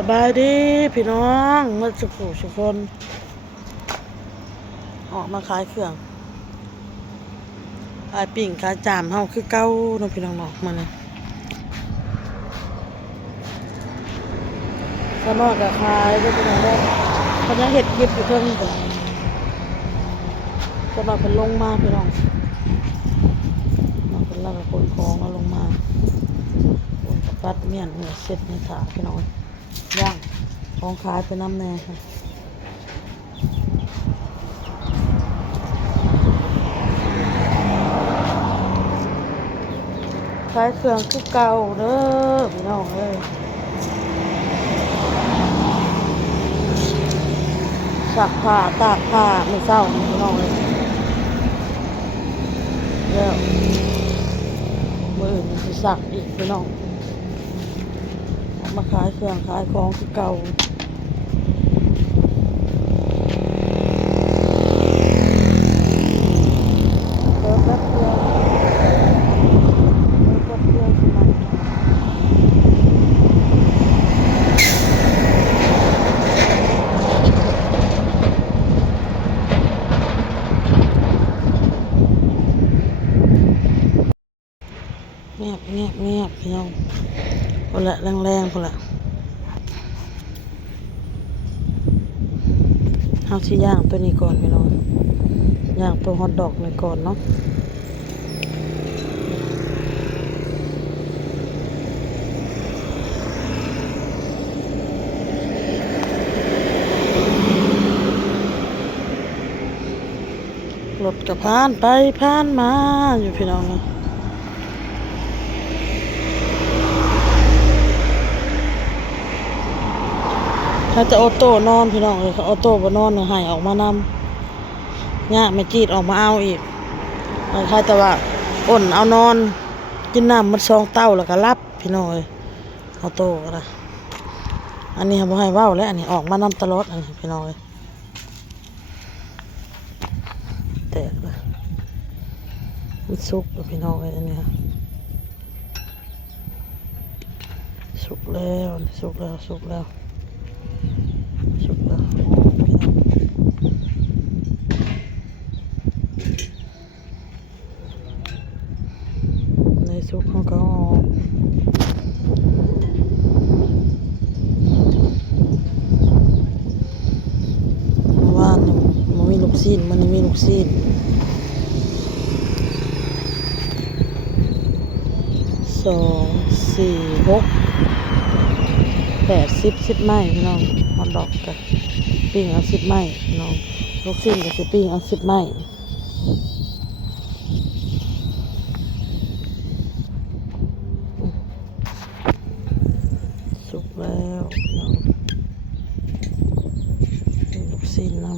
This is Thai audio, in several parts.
สบายดีพี่น้องเมื่อสักครู่ทุกคนออกมาขายเครื่องขายปิ่งขายจามเฮาคือเก่าเนาะพี่น้องเนาะมาเลยสนอกับขายด้วยพี่น้องเนาะเขายังเห็ดเก็บอยู่เพิ่งแต่สนอเป็นลงมาพี่น้องมาเป็นลากคนคลองแล้วลงมาคนกระปัดเมี่ยนเนี่ยเสร็จในถาพี่น้องย่างของขายไปน้ำแน่ค่ะขายเครื่องคือเก่าเด้อพี่น้องเอ้ยสักผ้าตากผ้าไม่เศร้าพี่น้องเลยแล้วมืออื่นมันสิสักอีกพี่น้องออกมาขายเครื่องขายของคือเก่าเพิ่มแป๊บเดียวแป๊บเดียวสิมันเงียบเงียบเงียบพี่น้องพอละแรงๆพอละเอาชิ้นย่างตัวนี้ก่อนพี่น้องย่างตัวฮอทดอกนี่ก่อนเนาะรถกระพานไปพานมาอยู่พี่น้องนะถ้าจะออโต้นอนพี่น้องเลยเขาออโต้บ่นอนเนี่ยให้ออกมานำเนี่ยไม่จีดออกมาเอาอีกใครแต่ว่าอ่นเอานอนกินน้ำมันซองเต้าแล้วก็รับพี่น้องเลยออโต้ก็ได้อันนี้บ่ให้เว้าแล้วอันนี้ออกมานำตลอดอันนี้พี่น้องเลยแตกเลยมันสุกแล้วพี่น้องเลยอันนี้สุกแล้วสุกแล้วสุกแล้วสุกแล้วในสุกเขาก็ออกว่านมันมีลูกซีนมันมีลูกซีน2 4 6 8 10ไม้พี่น้องฮอทดอกกันปิ้งเอา10 ไม้พี่น้องลูกซีนกับสิปิ้งเอา10 ไม้สุกแล้วพี่น้องลูกซีนนำ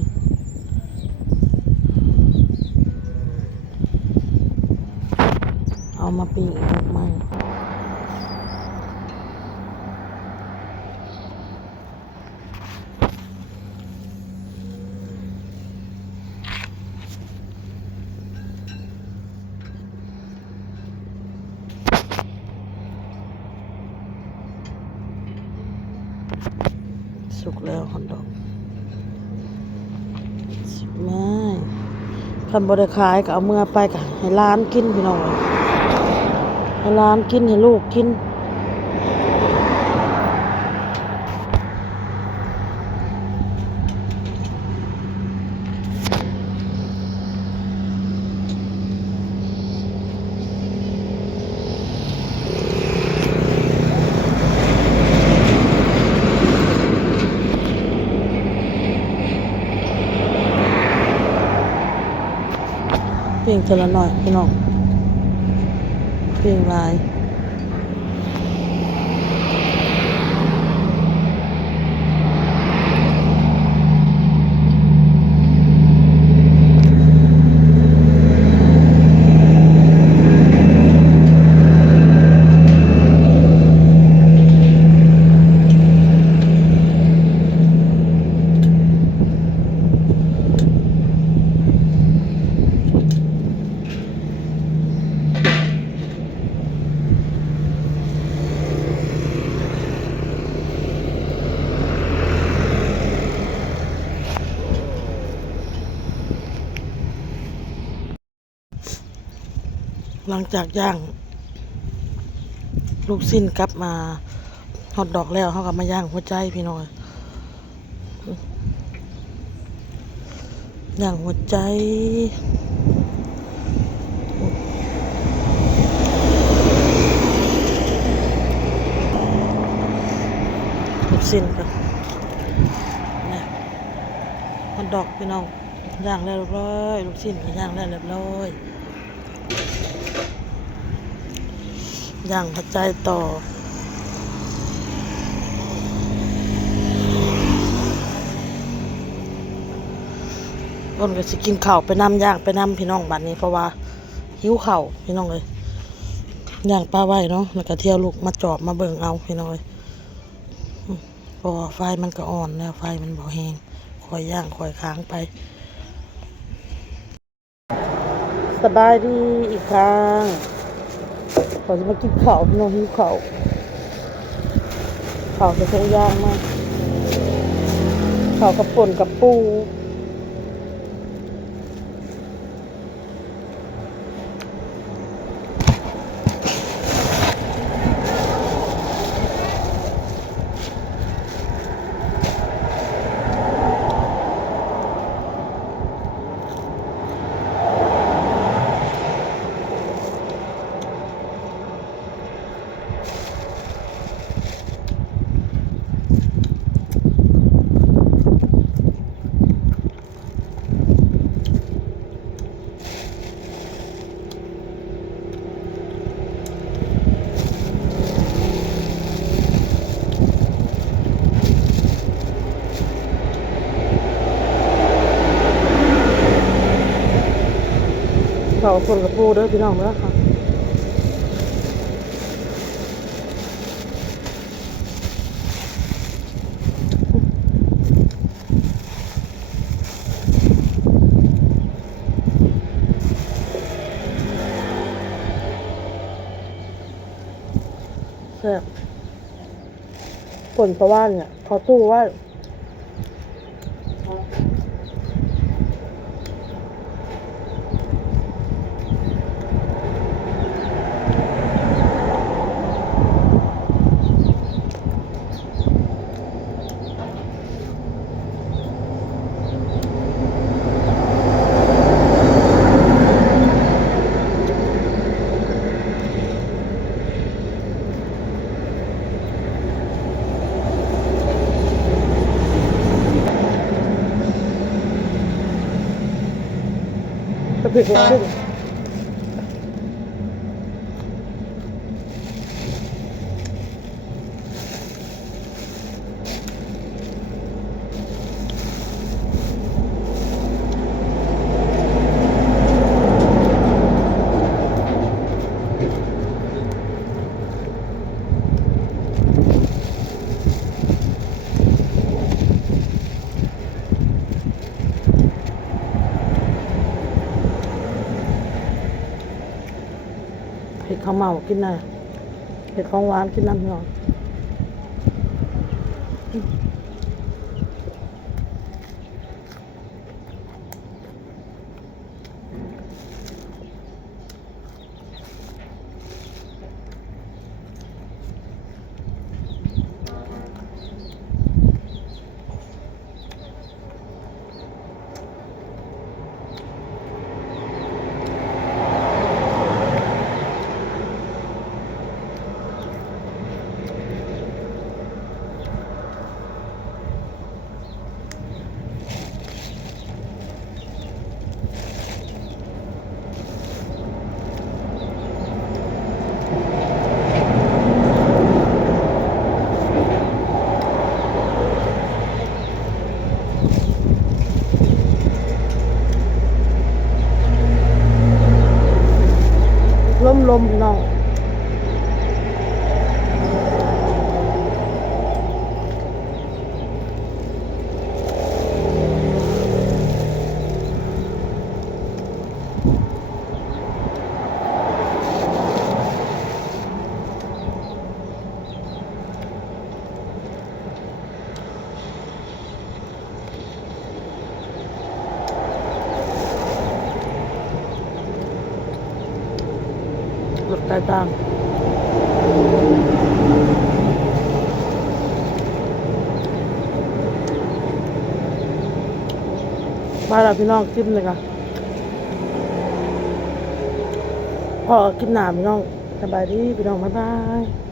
เอามาปิ้งอีกไม้สุกแล้วฮอทดอกสุกไม้คันบ่ได้ขายก็เอาเมื่อไปก็ให้ร้านกินพี่น้องให้ร้านกินให้ลูกกินปิ้งเท่าละหน่อยพี่น้องปิ้งหลาย หลังจากย่างลูกสิ้นกลับมาฮอตดอกแล้วเขาก็มาย่างหัวใจพี่น้อยย่างหัวใจลูกสิ้นกันนะฮอตดอกพี่น้องย่างแล้วเรียบร้อยลูกสิ้นก็ย่างแล้วเรียบร้อยย่างหัวใจต่ออ้นก็สิกินข้าวไปน้ำย่างไปน้ำพี่น้องบัดนี้เพราะว่าหิวข้าวพี่น้องเลยย่างปลาไว้เนาะแล้วก็เที่ยวลูกมาจอบมาเบิ่งเอาพี่น้องเลยเพราะว่าไฟมันก็อ่อนแล้วไฟมันบ่แห้งคอยย่างคอยค้างไปสบายดีอีกครั้งขอจะมากินข้าวพี่น้องหิวข้าวจะต้องย่างมากข้าวกับป่นกับปูข้าวกับป่นกับปูเด้อพี่น้องเด้อค่ะแซ่บป่นเพราะว่าเนี่ยเขาตู้ว่าจะผิดเลยขึ้นเผ็ดข้าวเมากินได้เผ็ดของหวานกินน้ำพี่น้อง แตกต่างมาแล้วพี่น้องจิ้มเลยค่ะพอกินหนาพี่น้องสบายดีพี่น้องบ๊ายบาย